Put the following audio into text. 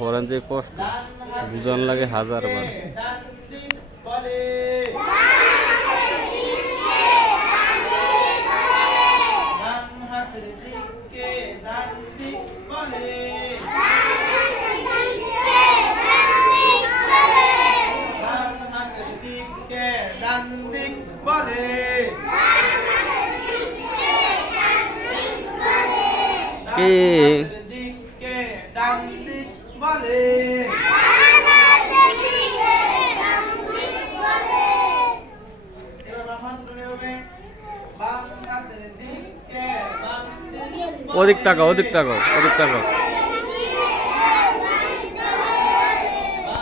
পড়ান যে কষ্ট বুঝান লাগে হাজার বার। কে ওদিক তাকাও, ওদিক তাকাও, ওদিক তাকাও।